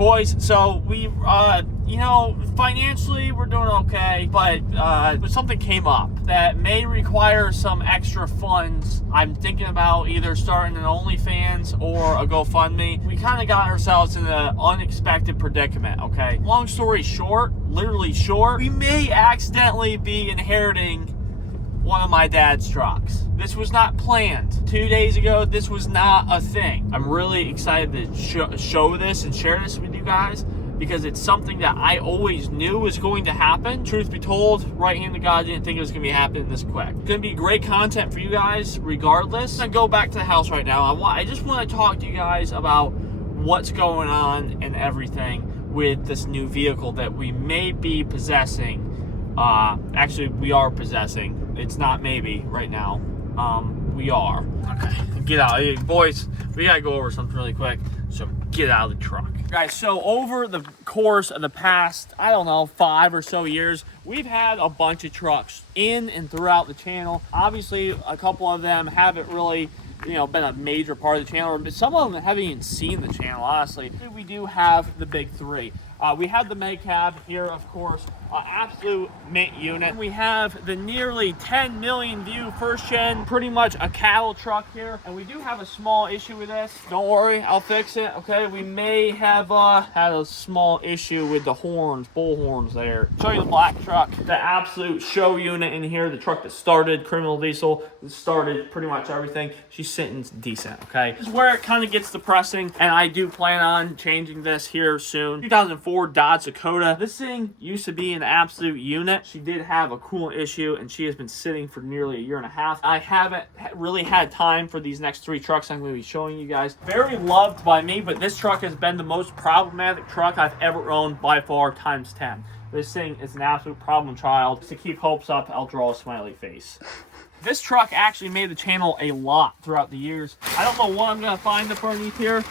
boys, so we you know, financially we're doing okay, but something came up that may require some extra funds. I'm thinking about either starting an OnlyFans or a GoFundMe. We kind of got ourselves in an unexpected predicament, okay? Long story short, literally short, we may accidentally be inheriting one of my dad's trucks. This was not planned. 2 days ago, this was not a thing. I'm really excited to show this and share this with you guys, because it's something that I always knew was going to happen. Truth be told, right hand to God, didn't think it was gonna be happening this quick. It's gonna be great content for you guys regardless. I'm gonna go back to the house right now. I just wanna talk to you guys about what's going on and everything with this new vehicle that we may be possessing. Actually, we are possessing. It's not maybe right now. We are. Okay, get out. Hey, boys, we gotta go over something really quick. So get out of the truck. Guys, so over the course of the past, I don't know, 5 or so years, we've had a bunch of trucks in and throughout the channel. Obviously, a couple of them haven't really, you know, been a major part of the channel, but some of them haven't even seen the channel, honestly. We do have the big three. We have the Med Cab here, of course, absolute mint unit. We have the nearly 10 million view first gen, pretty much a cattle truck here. And we do have a small issue with this. Don't worry, I'll fix it, okay? We may have had a small issue with the horns, bull horns there. Show you the black truck, the absolute show unit in here, the truck that started Criminal Diesel, started pretty much everything. She's sitting decent, okay? This is where it kind of gets depressing, and I do plan on changing this here soon. 2004 Dodge Dakota. This thing used to be an absolute unit. She did have a coolant issue, and she has been sitting for nearly a year and a half. I haven't really had time for these next 3 trucks I'm going to be showing you guys. Very loved by me, but this truck has been the most problematic truck I've ever owned by far, times 10. This thing is an absolute problem child. To keep hopes up, I'll draw a smiley face. This truck actually made the channel a lot throughout the years. I don't know what I'm going to find up underneath here.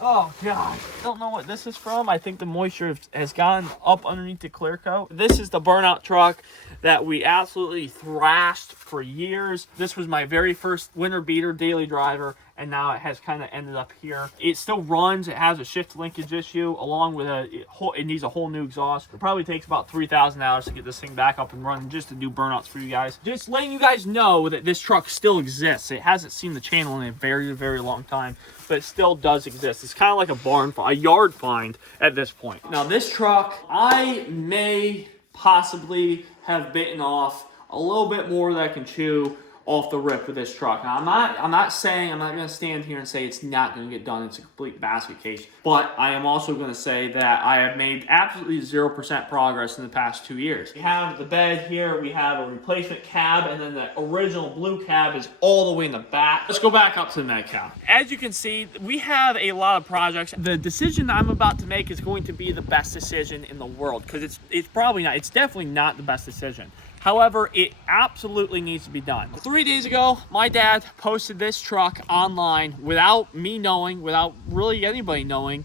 Oh God, I don't know what this is from. I think the moisture has gone up underneath the clear coat. This is the burnout truck that we absolutely thrashed for years. This was my very first winter beater daily driver, and now it has kind of ended up here. It still runs. It has a shift linkage issue, along with it needs a whole new exhaust. It probably takes about $3,000 to get this thing back up and running, just to do burnouts for you guys. Just letting you guys know that this truck still exists. It hasn't seen the channel in a very, very long time, but it still does exist. It's kind of like a yard find at this point. Now this truck, I may possibly have bitten off a little bit more than I can chew off the rip with this truck. Now, I'm not going to stand here and say it's not going to get done. It's a complete basket case. But I am also going to say that I have made absolutely 0% progress in the past 2 years. We have the bed here. We have a replacement cab, and then the original blue cab is all the way in the back. Let's go back up to the Med Cab. As you can see, we have a lot of projects. The decision I'm about to make is going to be the best decision in the world, because it's probably not. It's definitely not the best decision. However, it absolutely needs to be done. 3 days ago, my dad posted this truck online without me knowing, without really anybody knowing,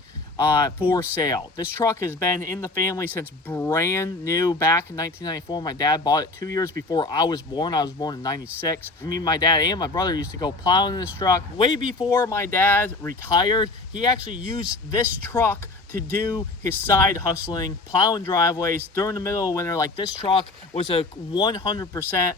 for sale. This truck has been in the family since brand new back in 1994. My dad bought it 2 years before I was born. I was born in 96. Me, my dad, and my brother used to go plowing in this truck. Way before my dad retired, he actually used this truck to do his side hustling, plowing driveways during the middle of winter. Like, this truck was a 100%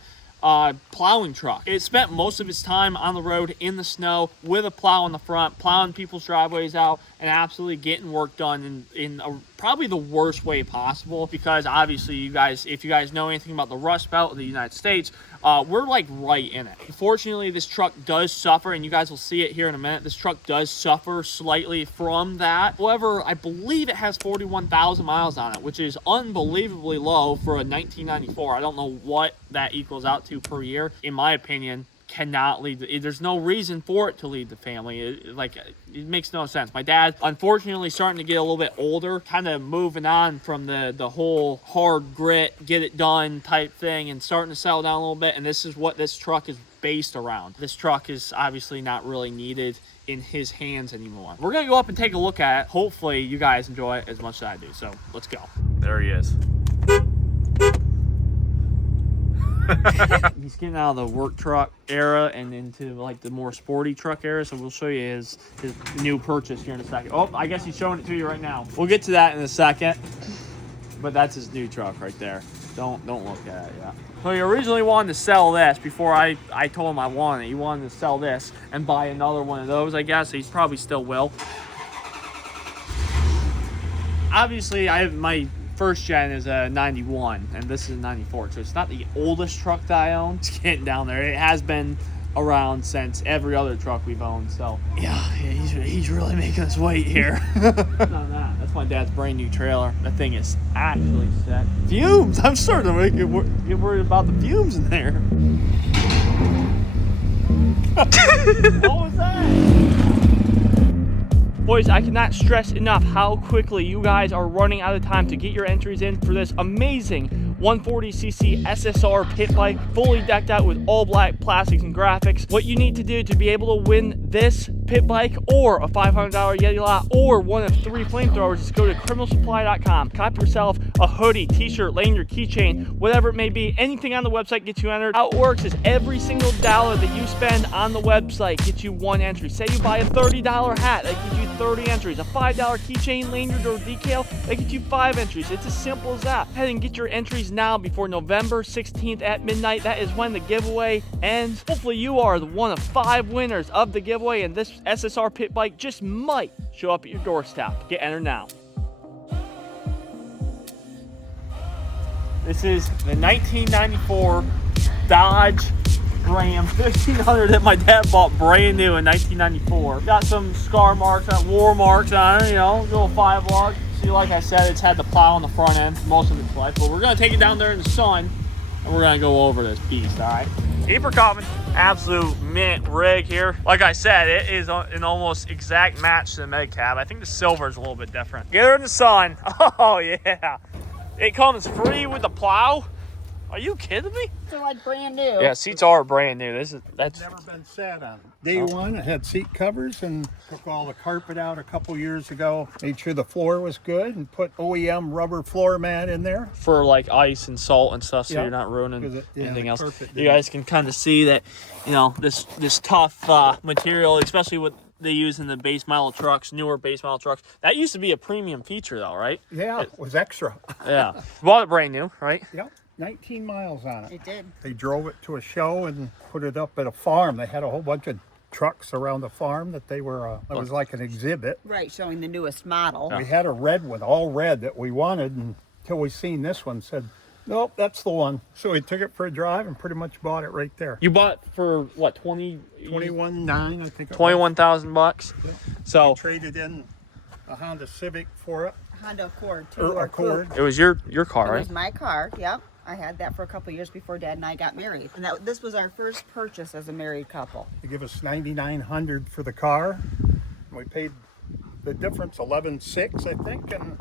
plowing truck. It spent most of its time on the road in the snow with a plow in the front, plowing people's driveways out and absolutely getting work done in probably the worst way possible, because obviously you guys, if you guys know anything about the Rust Belt of the United States, we're like right in it. Unfortunately, this truck does suffer, and you guys will see it here in a minute. This truck does suffer slightly from that. However, I believe it has 41,000 miles on it, which is unbelievably low for a 1994. I don't know what that equals out to per year. In my opinion, cannot lead. There's no reason for it to lead the family. It makes no sense. My dad, unfortunately, starting to get a little bit older, kind of moving on from the whole hard grit, get it done type thing, and starting to settle down a little bit. And this is what this truck is based around. This truck is obviously not really needed in his hands anymore. We're gonna go up and take a look at it. Hopefully you guys enjoy it as much as I do. So let's go. There he is. He's getting out of the work truck era and into like the more sporty truck era. So we'll show you his new purchase here in a second. Oh, I guess he's showing it to you right now. We'll get to that in a second. But that's his new truck right there. Don't look at it yet. So he originally wanted to sell this before I told him I wanted it. He wanted to sell this and buy another one of those, I guess. He's probably still will. Obviously, my first gen is a 91 and this is a 94, so it's not the oldest truck that I own. It's getting down there. It has been around since every other truck we've owned, so yeah, he's really making us wait here. That's my dad's brand new trailer. That thing is actually sick. Fumes! I'm starting to get worried about the fumes in there. What was that? Boys, I cannot stress enough how quickly you guys are running out of time to get your entries in for this amazing 140cc SSR pit bike, fully decked out with all black plastics and graphics. What you need to do to be able to win this pit bike or a $500 Yeti lot or one of 3 flamethrowers is go to criminalsupply.com. Cop yourself a hoodie, t-shirt, lanyard, keychain, whatever it may be. Anything on the website gets you entered. How it works is every single dollar that you spend on the website gets you 1 entry. Say you buy a $30 hat, that gets you 30 entries. A $5 keychain, lanyard, or decal, that gets you 5 entries. It's as simple as that. Go ahead and get your entries now before November 16th at midnight. That is when the giveaway ends. Hopefully you are the one of 5 winners of the giveaway, and this SSR pit bike just might show up at your doorstep. Get entered now. This is the 1994 Dodge Ram 1500 that my dad bought brand new in 1994. Got some scar marks, got war marks on it, you know, little 5 log. See, like I said, it's had the plow on the front end most of its life, but we're gonna take it down there in the sun and we're gonna go over this beast, all right? Keep her coming. Absolute mint rig here. Like I said, it is an almost exact match to the med cab. I think the silver is a little bit different. Get her in the sun. Oh yeah. It comes free with the plow. Are you kidding me? They're like brand new. Yeah, seats are brand new. That's never been sat on. Day one, it had seat covers and took all the carpet out a couple years ago. Made sure the floor was good and put OEM rubber floor mat in there. For like ice and salt and stuff, so Yep. you're not ruining anything else. You guys can kind of see that, you know, this tough material, especially what they use in the base model trucks, newer base model trucks. That used to be a premium feature though, right? Yeah, it was extra. Yeah. Bought it brand new, right? Yep. 19 miles on it. It did. They drove it to a show and put it up at a farm. They had a whole bunch of trucks around the farm that they were, it was like an exhibit. Right, showing the newest model. We had a red one, all red, that we wanted until we seen this one. Said, nope, that's the one. So we took it for a drive and pretty much bought it right there. You bought it for what, 21.9, I think. $21,000. Yeah. So I traded in a Honda Civic for it. Honda Accord, too. Or Accord. it was your car, It right? was my car, yep. I had that for a couple years before Dad and I got married. And this was our first purchase as a married couple. They give us $9,900 for the car. We paid the difference, $11,600, I think, and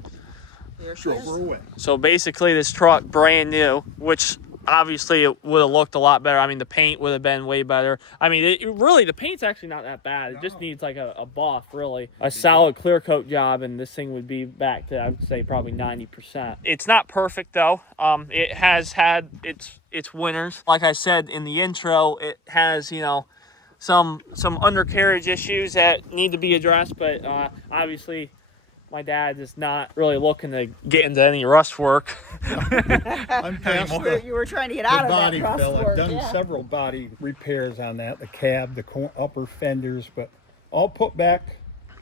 There she drove is. her away. So basically this truck, brand new, which obviously it would have looked a lot better. I mean, the paint would have been way better. I mean, really, the paint's actually not that bad. It just needs like a buff, really. A solid clear coat job, and this thing would be back to, I would say, probably 90%. It's not perfect, though. It has had its winners. Like I said in the intro, it has, you know, some undercarriage issues that need to be addressed, but obviously my dad is not really looking to get into any rust work. I'm past You were trying to get out of that body rust fill. I've work, done yeah. several body repairs on that, the cab, the upper fenders, but all put back,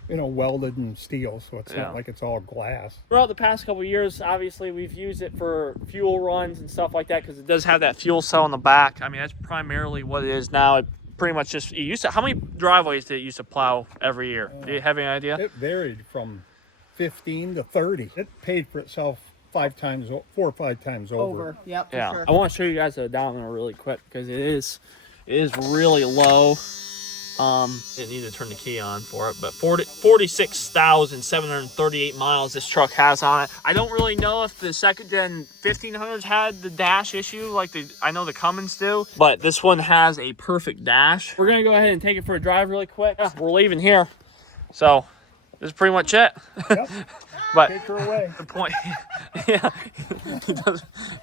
you know, welded and steel, so it's Yeah. not like it's all glass. Throughout the past couple of years, obviously, we've used it for fuel runs and stuff like that because it does have that fuel cell in the back. I mean, that's primarily what it is now. It pretty much just, it used to, how many driveways did it used to plow every year? Do you have any idea? It varied from 15 to 30. It paid for itself 4 or 5 times over. Yep, for Yeah. sure. I want to show you guys the odometer really quick because it is really low. Didn't need to turn the key on for it, but 46,738 miles this truck has on it. I don't really know if the second gen 1500s had the dash issue like I know the Cummins do, but this one has a perfect dash. We're gonna go ahead and take it for a drive really quick. We're leaving here, so this is pretty much it. Yep. But Take her away. the point, yeah,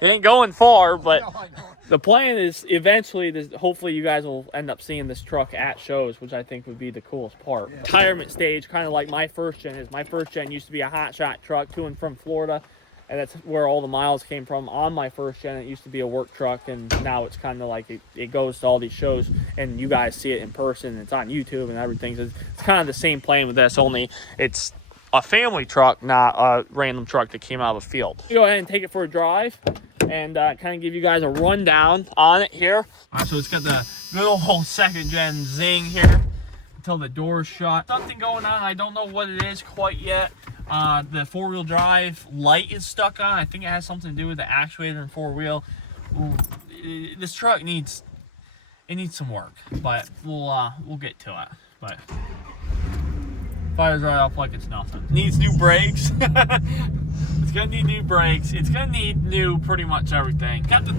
it ain't going far, but No, I know. the plan is eventually, hopefully you guys will end up seeing this truck at shows, which I think would be the coolest part. Yeah. Retirement stage, kind of like my first gen is. My first gen used to be a hot shot truck to and from Florida, and that's where all the miles came from. On my first gen, it used to be a work truck, and now it's kind of like it goes to all these shows, and you guys see it in person. It's on YouTube and everything. So it's kind of the same plan with this, only it's a family truck, not a random truck that came out of a field. Go ahead and take it for a drive and kind of give you guys a rundown on it here. All right, so it's got the good old second gen zing here until the door's shut. Something going on, I don't know what it is quite yet. The four-wheel drive light is stuck on. I think it has something to do with the actuator and four-wheel. This truck needs some work, but we'll get to it. But fires right off like it's nothing. Needs new brakes. It's gonna need new brakes. It's gonna need new pretty much everything. Got the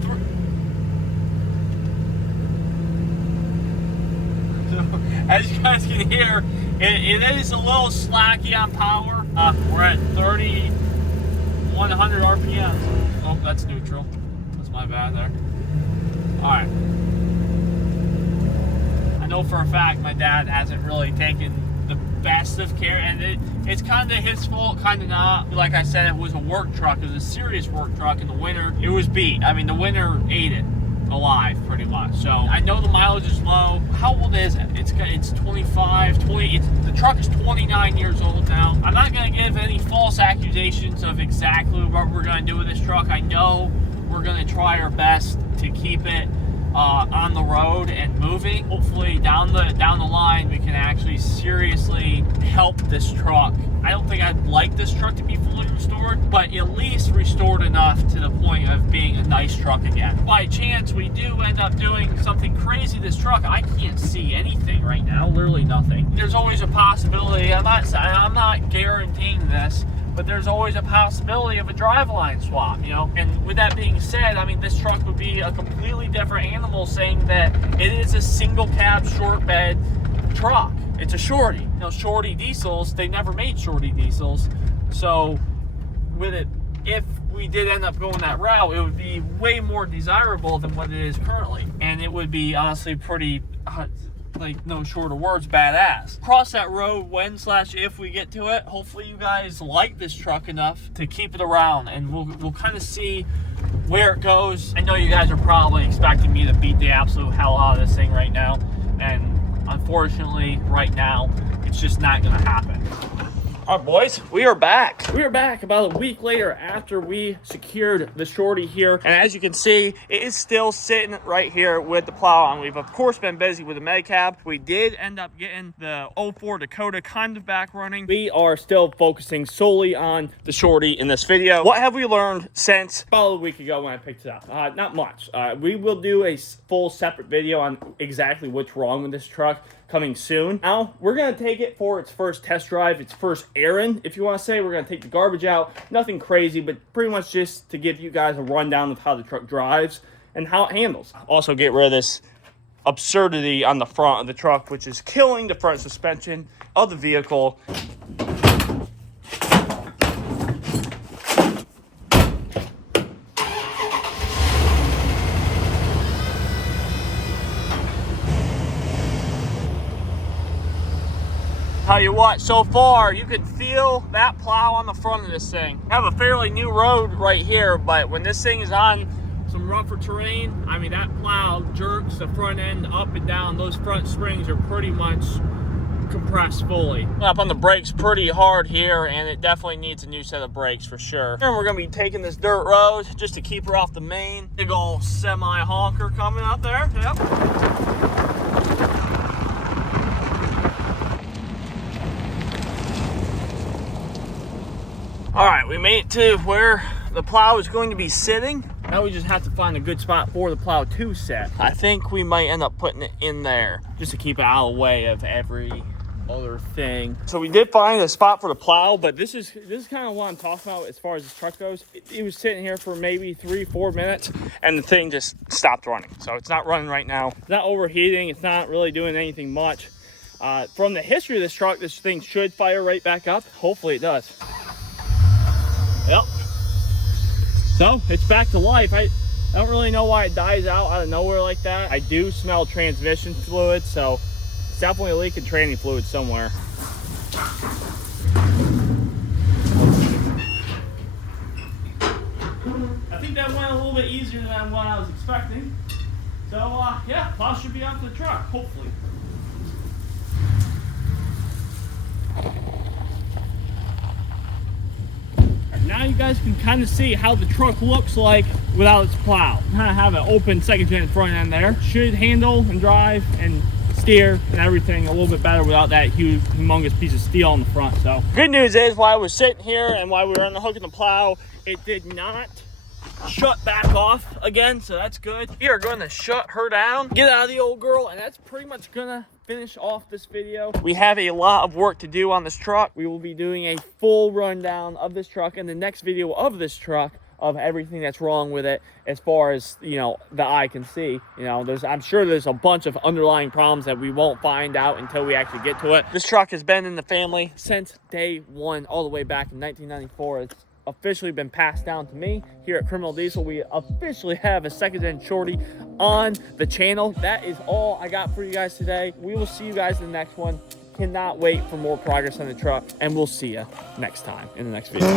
so, as you guys can hear, it is a little slacky on power. We're at 3,100 RPMs. Oh, that's neutral. That's my bad there. All right. I know for a fact my dad hasn't really taken the best of care, and it's kind of his fault, kind of not. Like I said, it was a work truck. It was a serious work truck. In the winter, it was beat. I mean, the winter ate it alive pretty much. So I know the mileage is low. How old is it? It's 25, 20. The truck is 29 years old now. I'm not going to give any false accusations of exactly what we're going to do with this truck. I know we're going to try our best to keep it on the road and moving. Hopefully down the line we can actually seriously help this truck. I don't think I'd like this truck to be fully restored, but at least restored enough to the point of being a nice truck again. By chance we do end up doing something crazy to this truck, I can't see anything right now, literally nothing. There's always a possibility, I'm not guaranteeing this, but there's always a possibility of a driveline swap, you know? And with that being said, I mean, this truck would be a completely different animal, saying that it is a single cab short bed truck. It's a shorty. You know, shorty diesels, they never made shorty diesels. So with it, if we did end up going that route, it would be way more desirable than what it is currently. And it would be honestly pretty, like no short of words, badass. Cross that road when/if we get to it. Hopefully you guys like this truck enough to keep it around, and we'll kind of see where it goes. I know you guys are probably expecting me to beat the absolute hell out of this thing right now, and unfortunately right now it's just not gonna happen. All right, boys, we are back. We are back about a week later after we secured the shorty here. And as you can see, it is still sitting right here with the plow on. We've, of course, been busy with the med cab. We did end up getting the 04 Dakota kind of back running. We are still focusing solely on the shorty in this video. What have we learned since about a week ago when I picked it up? Not much. We will do a full separate video on exactly what's wrong with this truck coming soon. Now, we're gonna take it for its first test drive, its first errand, if you wanna say. We're gonna take the garbage out. Nothing crazy, but pretty much just to give you guys a rundown of how the truck drives and how it handles. Also get rid of this absurdity on the front of the truck, which is killing the front suspension of the vehicle. Tell you what, so far you can feel that plow on the front of this thing. I have a fairly new road right here, but when this thing is on some rougher terrain, I mean, that plow jerks the front end up and down. Those front springs are pretty much compressed fully. Up on the brakes pretty hard here, and it definitely needs a new set of brakes for sure. And we're gonna be taking this dirt road just to keep her off the main. Big old semi honker coming up there. Yep. All right, we made it to where the plow is going to be sitting. Now we just have to find a good spot for the plow to sit. I think we might end up putting it in there just to keep it out of the way of every other thing. So we did find a spot for the plow, but this is kind of what I'm talking about as far as this truck goes. It was sitting here for maybe 3-4 minutes, and the thing just stopped running. So it's not running right now. It's not overheating. It's not really doing anything much. From the history of this truck, this thing should fire right back up. Hopefully it does. Yep. So it's back to life. I don't really know why it dies out of nowhere like that. I do smell transmission fluid, so it's definitely a leak in training fluid somewhere. I think that went a little bit easier than what I was expecting. So yeah, plow should be off the truck, hopefully. Now you guys can kind of see how the truck looks like without its plow. Kind of have an open second gen front end there. Should handle and drive and steer and everything a little bit better without that huge, humongous piece of steel on the front. So good news is, while I was sitting here and while we were on the hook in the plow, it did not shut back off again, so that's good. We are going to shut her down, get out of the old girl, and that's pretty much gonna finish off this video. We have a lot of work to do on this truck. We will be doing a full rundown of this truck in the next video of this truck, of everything that's wrong with it, as far as, you know, the eye can see. You know, I'm sure there's a bunch of underlying problems that we won't find out until we actually get to it. This truck has been in the family since day one, all the way back in 1994. It's officially been passed down to me here at Criminal Diesel. We officially have a second gen shorty on the channel. That is all I got for you guys today. We will see you guys in the next one. Cannot wait for more progress on the truck, and we'll see you next time in the next video.